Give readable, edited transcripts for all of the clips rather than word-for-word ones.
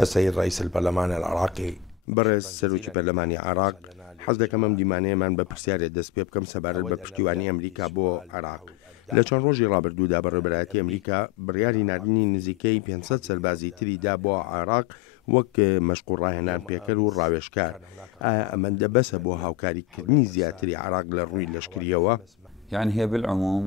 السيد رئيس البرلمان العراقي بەڕێز سەرۆکی پەرلەمانی عراق حەز دەکەم ئەم دیمانەیەمان بە پرسیارێک دەست پێ بکەم سەبارەت بە پشتیوانی ئەمریکا بۆ عراق. لە چەند ڕۆژی ڕابردوودا بەڕێوەبەرایەتی ئەمریکا بڕیاری نردنی نزیکەی 500 سەربازی تریدا بۆ عراق وەک مەشق و ڕاهێنان پێکەر و ڕاوێژکار. ئایا ئەمەندە بەسە بۆ هاوکاریکردنی زیاتری عراق لە ڕووی لەشکریەوە؟ یان هەیە بالعموم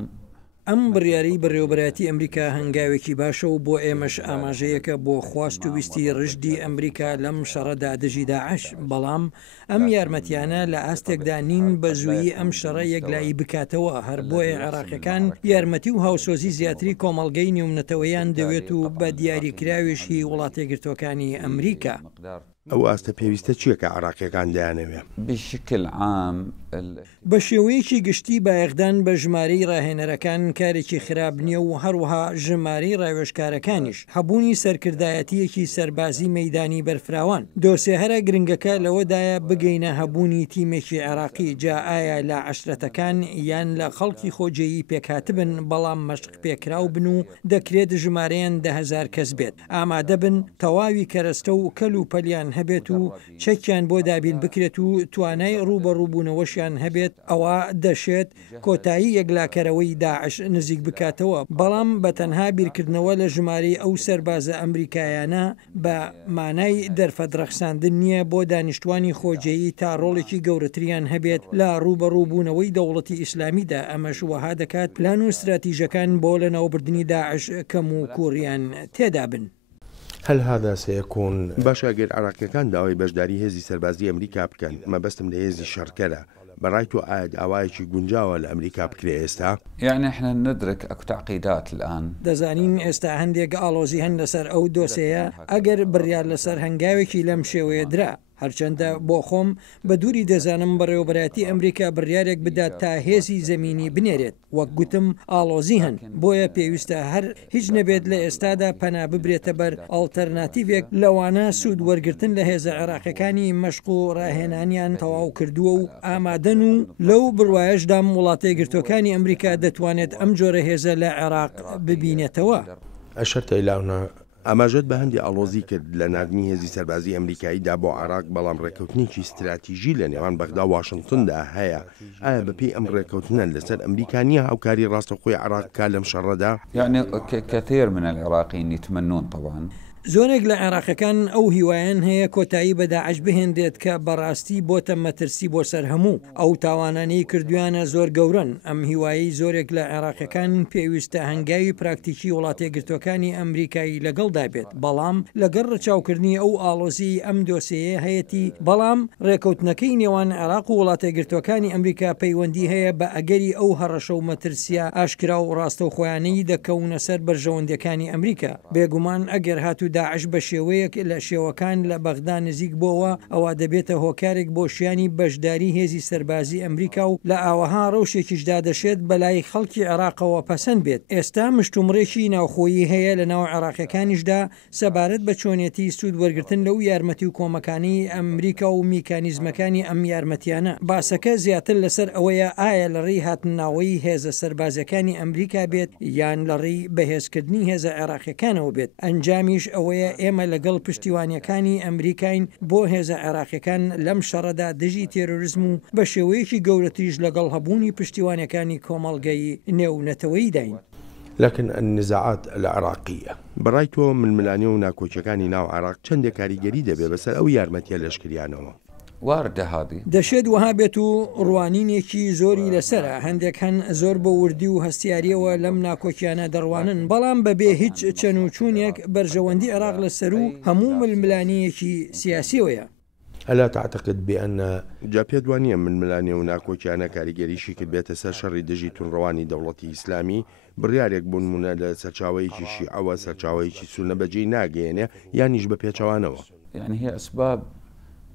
ئەم بڕیاری بەڕێوەبەرایەتی ئەمریکا هەنگاوێکی باشە و بۆ ئێمەش ئاماژەیەکە بۆ خواست و ویستی ڕژدی ئەمریکا لەم شەڕەدا دژی داعش. بەڵام ئەم یارمەتیانە لە ئاستێکدا نین بە زوویی ئەم شەڕە یەکلایی بکاتەوە، هەر بۆیە عێراقیەکان یارمەتی و هاوسۆزی زیاتری کۆمەڵگەی نێونەتەوەیان دەوێت و بە دیاریکراوێشی وڵاتە یەکگرتووەکانی ئەمریکا. ئەو ئاستە پێویستە چییە کە عراقیەکان دەیانەوێ؟ بشکل عام بە شێوەیەکی گشتی بایەخدان بە ژمارەی ڕاهێنەرەکان کارێکی خراپ نییە و هەروەها ژمارەی ڕاوێژکارەکانیش هەبوونی سەرکردایەتیەکی سەربازی مەیدانی بەرفراوان. دۆسێهرە گرنگەکە لەوەدایە بگەینە هەبوونی تیمێکی عێراقی. جا ئایا لە عەشرەتەکان یان لە خەڵکی خۆجێیی پێکهاتبن بەڵام مەشق پێکراو بن و دەکرێت ژمارەیان 10,000 کەس بێت. ئامادە بن تەواوی کەرەستە و کەل و پەلیان هەبێت و چەکیان بۆ دابین بکرێت و توانای ڕوبەڕووبوونەوەشیان هەبێت. ئەوە دەشێت کۆتایی یەکلاکەرەوەی داعش نزیک بکاتەوە. بەڵام بە تەنها بیرکردنەوە لە ژمارەی ئەو سەربازە ئەمریکایانە بە مانای دەرفەدرەخساندن نییە بۆ دانیشتوانی خۆجێیی تا ڕۆڵێکی گەورەتریان هەبێت لە ڕوبەڕووبوونەوەی دەوڵەتی ئیسلامیدا. ئەمەش وەها دەکات پلان و استراتیژەکان بۆ لەناوبردنی داعش کەم و کوڕیان تێدا بن. هل هذا سيكون باشە ئەگەر عراقیەکان داوای بەشداری هێزی سەربازی ئەمریکا بکەن، مەبەستم لە هێزی شەڕکەرە، بەڕای تۆ ئایا داوایەکی گونجاوە لە ئەمریکا بکرێ ئێستا؟ يعني احنا ندرك اكو تعقيدات الان. دەزانین ئێستا هەندێک ئاڵۆزی هەن لەسەر ئەو دۆسەیە ئەگەر بڕیار لەسەر هەنگاوێکی لەم شێوەیە درا. هەرچەندە بۆ خۆم بە دووری دەزانم بەڕێوەبەرایەتی ئەمریکا بڕیارێک بدات تا هێزی زەمینی بنێرێت. وەک گوتم ئاڵۆزی هەن، بۆیە پێویستە هەر هیچ نەبێت لە ئێستادا پەنا ببرێتە بەر ئاڵتەرناتیڤێک لەوانە سوود وەرگرتن لە هێزە عێراقیەکانی مەشق و ڕاهێنانیان تەواو کردووە و ئامادەن و لەو بڕوایەشدام وڵاتە یەکگرتووەکانی ئەمریکا دەتوانێت ئەم جۆرە هێزە لە عێراق ببینێتەوە. أشرت إلى هنا ئاماژەت بە هەندی ئاڵۆزی کرد لە نردنی هێزی سەربازی ئەمریکاییدا بۆ عراق، بەڵام ڕێکەوتنێکی استراتیژی لە نێوان بەغدا و واشنگتندا هەیە. ئایا بەپێی ئەم ڕێکەوتنە لەسەر ئەمریکانیە هاوکاری ڕاستەخۆی عراق کا لەم شەڕەدا؟ يعني كثير من العراقيين يتمنون طبعا زۆرێک لە عێراقیەکان ئەو هیوایان هەیە کۆتایی بە داعش بهێنرێت کە بەڕاستی بۆتە مەترسی بۆ سەر هەموو. ئەو تاوانانەی کردویانە زۆر گەورن. ئەم هیوایی زۆرێک لە عێراقیەکان پێویستە هەنگاوی پراکتیکی وڵاتە یەکگرتووەکانی ئەمریکایی لەگەڵدا بێت. بەڵام لەگەڵ ڕەچاوکردنی ئەو ئاڵۆزی ئەم دۆسەیە هەیەی، بەڵام ڕێکەوتنەکەی نێوان عێراق و وڵاتە یەکگرتووەکانی ئەمریکا پەیوەندی هەیە بە ئەگەری ئەو هەڕەشە و مەترسیە ئاشکرا و ڕاستەوخۆیانەی دەکەونە سەر بەرژەوەندەکانی ئەمریکا. بێگومان ئەگەر هاتو داعش بە شێوەیەک لە شێوەکان لە بەغدا نزیک بۆەوە، ئەوە دەبێتە هۆکارێک بۆ شیانی بەشداری هێزی سەربازی ئەمریکا و لە ئاوەها ڕەوشێکیشدا دەشێت بەلای خەڵکی عێراقەوە پەسەند بێت. ئێستا مشتومڕێکی ناوخۆیی هەیە لە ناو عێراقیەکانیشدا سەبارەت بە چۆنیەتی سوود وەرگرتن لەو یارمەتی و کۆمەکانی ئەمریکا و میکانیزمەکانی ئەم یارمەتیانە. باسەکە زیاتر لەسەر ئەوەیە ئایا لە ڕێی هاتنناوەی هێزە سەربازەکانی ئەمریکا بێت یان لە ڕێی بەهێزکردنی هێزە عێراقیەکانەوە بێت. ئەنجامیش ئەوەیە ئێمە لەگەڵ پشتیوانیەکانی ئەمریکاین بۆ هێزە عێراقیەکان لەم شەڕەدا دژی تێرۆریزم و بە شێوەیەکی گەورەتریش لەگەڵ هەبوونی پشتیوانیەکانی کۆمەڵگەی نێونەتەوەی داین. لكن النزاعات العراقية بەڕای تۆ ململانێ و ناکۆچەکانی ناو عراق چەندێک کاریگەری دەبێت بەسەر ئەو یارمەتیە لەشکریانەوە؟ واردة هذه دەشێت وها بێت و ڕوانینێکی زۆری لەسرە. هەندێک هەن زۆر بە وردی و هەستیاریەوە لەم ناکۆکیانە دەڕوانن، بەڵام بەبێ هیچ چەنوچوونێک بەرژەوەندی عێراق لەسەر و هەموو ململانیەکی سیاسیەوەیە. ألا تعتقد بأن جا پێت وانە ململانێ و ناکۆکیانە کاریگەریشی کرد بێتە سەر شەڕی دژی تونڕەوانی دەوڵەتی ئیسلامی؟ بڕیارێک بوونمونە لە سەرچاوەیەکی شیعەوە سەرچاوەیەکی سونە بەجێی ناگەێنێ یانیش بە پێچەوانەوە؟ يعني هي أسباب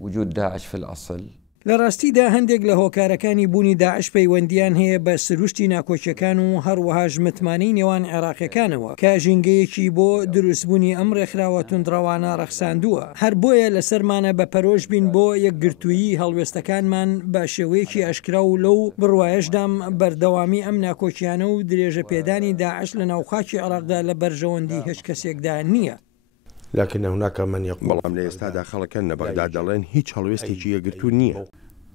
وجود داعش في الأصل. لە ڕاستیدا هەندێک لە هۆکارەکانی بوونی داعش پەیوەندیان هەیە بە سروشتی ناکۆچیەکان و هەروەها ژمتمانەی نێوان عێراقیەکانەوە کە ژینگەیەکی بۆ دروستبوونی ئەم ڕێکخراوە تونندڕەوانە ڕەخساندووە. هەر بۆیە لەسەرمانە بە پەرۆژ بین بۆ یەکگرتوویی هەڵوێستەکانمان بە شێوەیەکی ئەشکرا و لەو بڕوایەشدام بەردەوامی ئەم ناکۆچیانە و درێژە پێدانی داعش لە ناوخاکی عێراقدا لە بەرژەوەندی هیچ کەسێکدا نییە. لكن هناك من يقول بەڵام لە ئێستادا خەڵکان لە بەغداد دەڵێن هیچ هەڵوێستێکی یەکگرتوو نییە.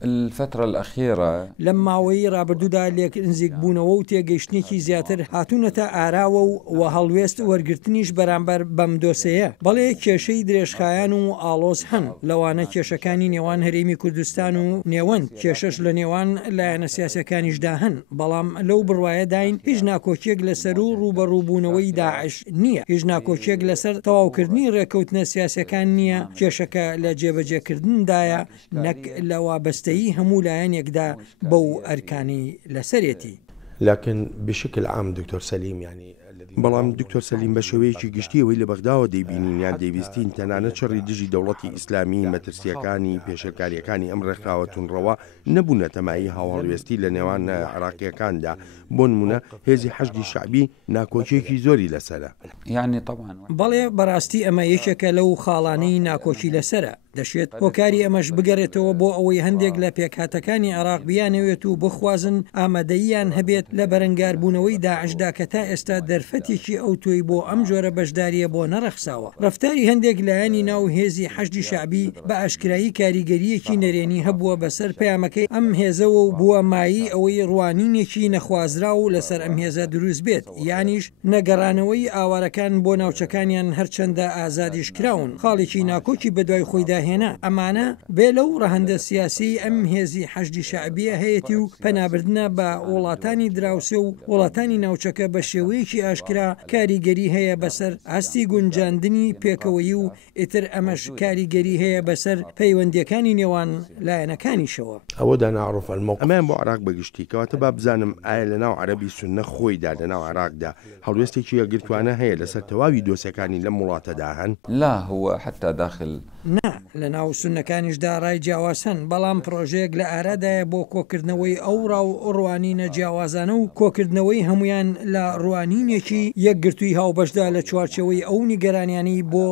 الفترة الأخيرة لەم ماوەی ڕابردوودا لێک نزیک بوونەوە و تێگەیشتێکی زیاتر هاتوونەتە ئاراوە و هەڵوێست وەرگرتنیش بەرامبەر بەم دۆسەیە. بەڵێ کێشەی درێژخایان و ئاڵۆز هەن لەوانە کێشەکانی نێوان هەرێمی کوردستان و نێوەند کێشەش لە نێوان لایەنە سیاسەکانیشدا هەن، بەڵام لەو بڕوایەداین هیچ ناکۆکیەک لەسەر و ڕوبەڕووبوونەوەی داعش نییە، هیچ ناکۆکیەک لەسەر تەواوکردنی ڕێکەوتنە سیاسەکان نییە، کێشەکە لە جێبەجێکردندایە نەک لە وابەستەی هەموو لایەنێکدا بەو ئەرکانی لەسەرێتی. لكن بشكل عام دكتور سليم يعني بەڵام دکتۆر سەلیم بە شێوەیەکی گشتیەوەی لە بەغداوە دەیبینین یان دەیویستین تەنانەت شەڕی دژی دەوڵەتی ئیسلامی مەترسیەکانی پێشەکاریەکانی ئەم ڕێکخراوە تونڕەوە نەبوونە تەمایی هاوڵوێستی لە نێوان عێراقیەکاندا. بۆ نمونە هێزی حەشدی شەعبی ناکۆکیێکی زۆری لەسەرە. يعني طبعا بەڵێ بەڕاستی ئەمە یەکێکە لەو خاڵانەی ناکۆکی لەسرە. دەشێت هۆکاری ئەمەش بگەڕێتەوە بۆ ئەوەی هەندێک لە پێکهاتەکانی عێراق بیانەوێت و بخوازن ئامادەییان هەبێت لە بەرەنگاربوونەوەی داعشدا کە تا ئێستا دەرفەتێکی ئەو توی بۆ ئەم جۆرە بەشداریە بۆ نەرەخساوە. ڕفتاری هەندێک لایەنی ناو هێزی حەشدی شەعبی بە ئاشکرایی کاریگەریەکی نەرێنی هەبووە بەسەر پەیامەکەی ئەم هێزەوە و بووە مایی ئەوەی ڕوانینێکی نەخوازرا و لەسەر ئەم هێزە دروست بێت، یانیش نەگەڕانەوەی ئاوارەکان بۆ ناوچەکانیان هەرچەندە ئازادیش کراون. خاڵێکی ناکۆکی بەدوای خۆیدا هێنا. ئەمانە بێ لەو ڕەهەندە سیاسی ئەم هێزی حەشدی شەعبیە هەیەی و پەنابردنە بە وڵاتانی دراوسێ و وڵاتانی ناوچەکە بە شێوەیەکی ئاشکرا کاریگەری هەیە بەسەر هەستی گونجاندنی پێکەوەی و ئیتر ئەمەش کاریگەری هەیە بەسەر پەیوەندیەکانی نێوان لایەنەکانیشەوە. أود أن أعرف الموقف. ئەمان بۆ عێراق بەگشتی کەواتە با بزانم ئایا لە ناو عەرەبی سوننە خۆیدا لە ناو عێراقدا هەڵوێستێکی یەکگرتوانە هەیە لەسەر تەواوی دۆسەکانی لەم وڵاتەدا هەن؟ لا هو حتى داخل نا لە ناو سونەکانیشدا ڕای جیاواز هەن، بەڵام پرۆژەیەک لە ئارادایە بۆ کۆکردنەوەی ئەو ڕاو ڕوانینە جیاوازانە و کۆکردنەوەی هەمویان لە ڕوانینێکی یەکگرتووی هاوبەشدا لە چوارچەوەی ئەو نیگەرانیانی بۆ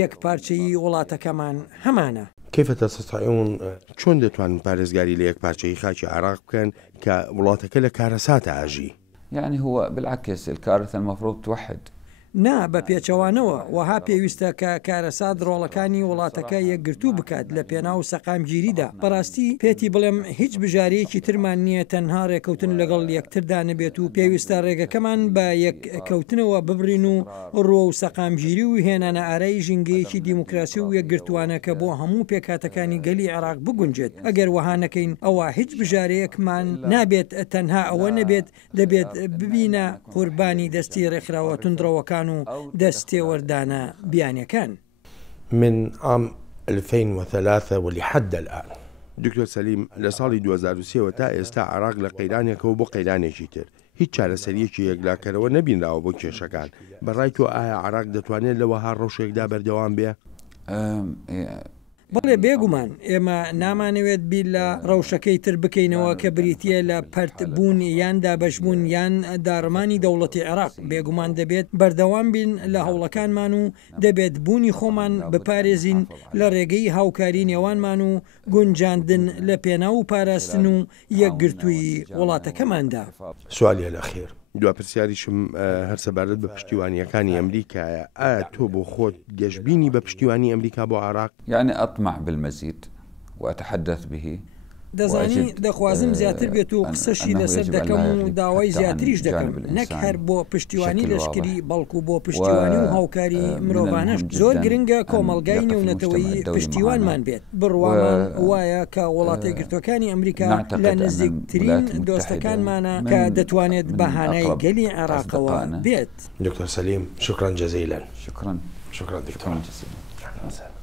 یەکپارچەیی وڵاتەکەمان هەمانە. كيف تستطيعون چۆن دەتوانن پارێزگاری لە یەکپارچەی خاکی عێراق بکەن کە وڵاتەکە لە کارەساتە ئاژی؟ يعني هو بالعكس الكارثة المفروض توحد. نا بە پێچەوانەوە وەها پێویستە کە کارەسات ڕۆڵەکانی وڵاتەکە یەکگرتوو بکات لە پێناو سەقامگیریدا. بەڕاستی پێتی بڵێم هیچ بژارەیەکی ترمان نییە تەنها ڕێکەوتن لەگەڵ یەکتردا نەبێت و پێویستە ڕێگەکەمان بە یەککەوتنەوە ببڕین و ڕۆ و سەقامگیری و هێنانە ئارایی ژینگەیەکی دیموکراسی و یەکگرتوانەکە بۆ هەموو پێکاتەکانی گەلی عێراق بگونجێت. ئەگەر وەها نەکەین ئەوە هیچ بژارەیەکمان نابێت، تەنها ئەوە نەبێت دەبێت ببینە قوربانی دەستی ڕێکخراوە تونندڕەوەکان و دەستێوەردانە بیانەکان. من عام 2003 ولحد الآن. دکتۆر سەلیم لە ساڵی 2023 تا ئێستا عێراق لە قەیرانێکەوە بۆ قەیرانێکی تر هیچ چارەسەریەکی یەکلاکەرەوە نەبینراوە بۆ کێشەکان. بەڕای تۆ ئایا عێراق دەتوانێت لەوەها ڕەوشێکدا بەردەوام بێ؟ بەڵێ بێگومان ئێمە نامانەوێت بیر لە ڕەوشەکەی تر بکەینەوە کە بریتە لە پەرتبوون یان دابەشبوون یان داڕمانی دەوڵەتی عێراق. بێگومان دەبێت بەردەوام بین لە هەوڵەکانمان و دەبێت بوونی خۆمان بپارێزین لە ڕێگەی هاوکاری نێوانمان و گونجاندن لە پێناو و پاراستن و یەکگرتووی وڵاتەکەماندا. سوالی الأخير. دو پرسیاریشم هەر سەبارەت بە پشتیوانیەکانی ئەمریکایە. ئایا تۆ بۆ خۆت گەشتبینی بە پشتیوانی ئەمریکا بۆ عێراق؟ يعني أطمع بالمزيد وأتحدث به. دەزانی دەخوازم زیاتر بێت و قسەشی لەسەر دەکەم و داوای زیاتریش دەکەم، نەک هەر بۆ پشتیوانی لەشکری بەڵکو بۆ پشتیوانی و هاوکاری مرۆڤانەش. زۆر گرنگە کۆمەلگای نێونەتەوەی پشتیوانمان بێت. بڕوامان وایە کە وڵاتی گرتوەکانی ئەمریکا لە نزیکترین دۆستەکانمانە کە دەتوانێت بەهانەی گەلی عێراقەوە بێت. دكتور سليم شكرا جزيلا. شكرا دكتور جزيلا.